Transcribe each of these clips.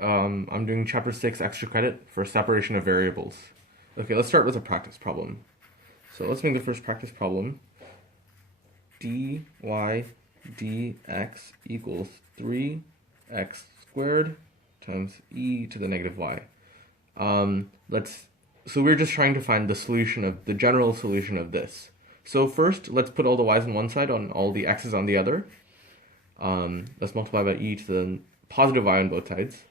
I'm doing chapter 6 extra credit for separation of variables. Okay, let's start with a practice problem. So let's make the first practice problem. dy dx equals 3x squared times e to the negative y. So we're just trying to find the solution of the general solution of this. So first, let's put all the y's on one side and all the x's on the other. Let's multiply by e to the positive y on both sides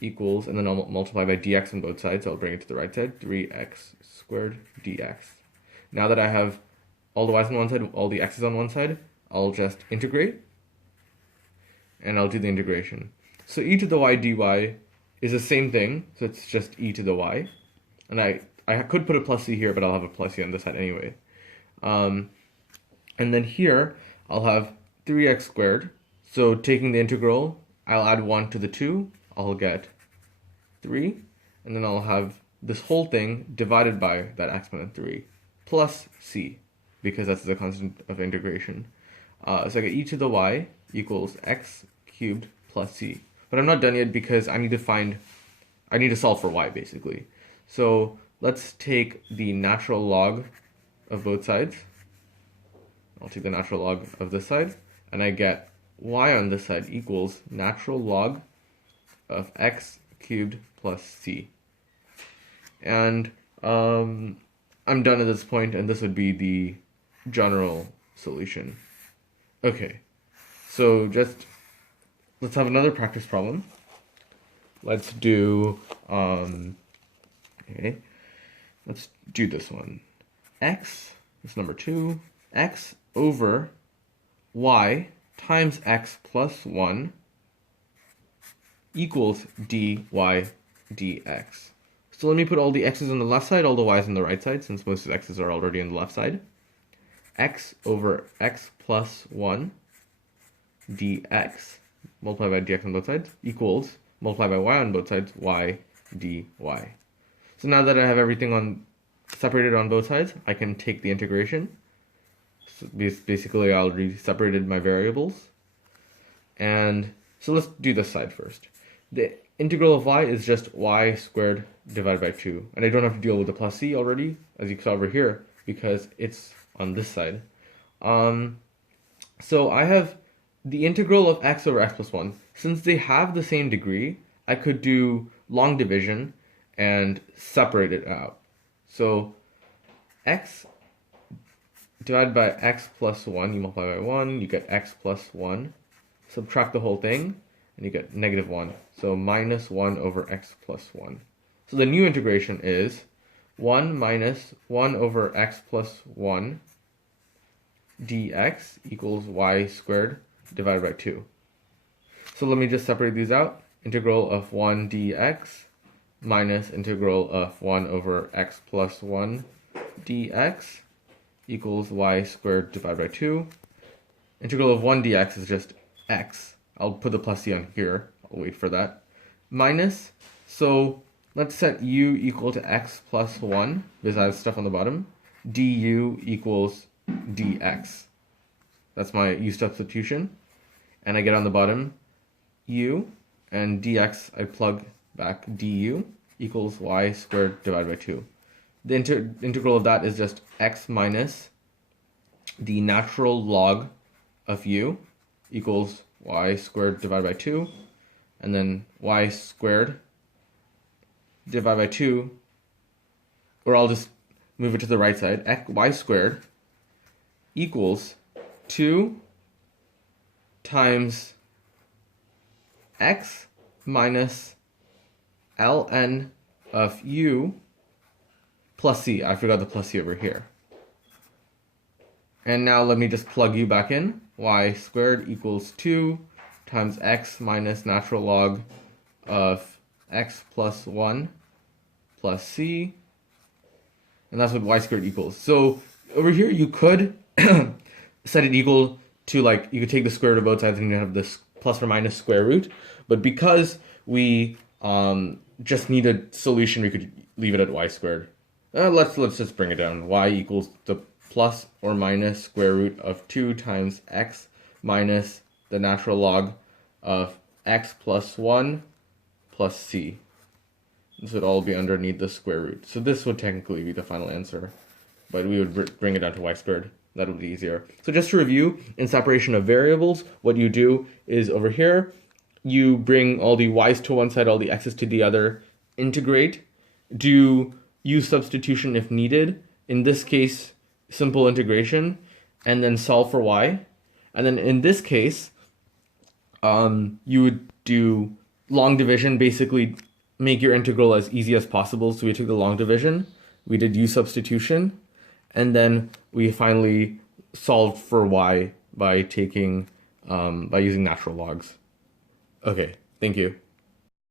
equals, and then I'll multiply by dx on both sides. I'll bring it to the right side, 3x squared dx. Now that I have all the y's on one side, all the x's on one side, I'll just integrate, and I'll do the integration. So e to the y dy is the same thing, so it's just e to the y. And I could put a plus c here, but I'll have a plus c on this side anyway. And then here, I'll have 3x squared. So taking the integral, I'll add 1 to the 2. I'll get 3. And then I'll have this whole thing divided by that exponent 3 plus c, because that's the constant of integration. So I get e to the y equals x cubed plus c. But I'm not done yet because I need to solve for y, basically. So let's take the natural log of both sides. I'll take the natural log of this side, and I get y on this side equals natural log of x cubed plus c. And I'm done at this point, and this would be the general solution. Okay, so let's have another practice problem. Let's do, let's do this one. X, that's number 2, x over y times x plus 1 equals dy dx. So let me put all the x's on the left side, all the y's on the right side, since most of the x's are already on the left side. X over x plus 1 dx, multiplied by dx on both sides, equals, multiplied by y on both sides, y dy. So now that I have everything separated on both sides, I can take the integration. So basically, I already separated my variables. And so let's do this side first. The integral of y is just y squared divided by 2. And I don't have to deal with the plus c already, as you saw over here, because it's on this side. So I have the integral of x over x plus 1. Since they have the same degree, I could do long division and separate it out. So x divided by x plus 1, you multiply by 1, you get x plus 1. Subtract the whole thing, and you get negative 1. So minus 1 over x plus 1. So the new integration is 1 minus 1 over x plus 1 dx equals y squared divided by 2. So let me just separate these out. Integral of 1 dx minus integral of 1 over x plus 1 dx equals y squared divided by 2. Integral of 1 dx is just x. I'll put the plus c on here. I'll wait for that. Minus, so let's set u equal to x plus 1, because I have stuff on the bottom. Du equals dx. That's my u substitution. And I get on the bottom u, and dx I plug back du equals y squared divided by 2. The integral of that is just x minus the natural log of u equals y squared divided by 2, and then y squared divided by 2, or I'll just move it to the right side, y squared equals 2 times x minus ln of u plus c. I forgot the plus c over here. And now let me just plug u back in. Y squared equals 2 times x minus natural log of x plus 1 plus c. And that's what y squared equals. So over here you could set it equal to, like, you could take the square root of both sides and you have this plus or minus square root. But because we just need a solution, we could leave it at y squared. Let's just bring it down. Y equals the plus or minus square root of 2 times x minus the natural log of x plus 1 plus c. This would all be underneath the square root. So this would technically be the final answer, but we would bring it down to y squared. That would be easier. So just to review, in separation of variables, what you do is over here, you bring all the y's to one side, all the x's to the other, integrate, do use substitution if needed. In this case, simple integration, and then solve for y. And then in this case, you would do long division, basically make your integral as easy as possible. So we took the long division, we did use substitution, and then we finally solved for y by taking by using natural logs. Okay, thank you.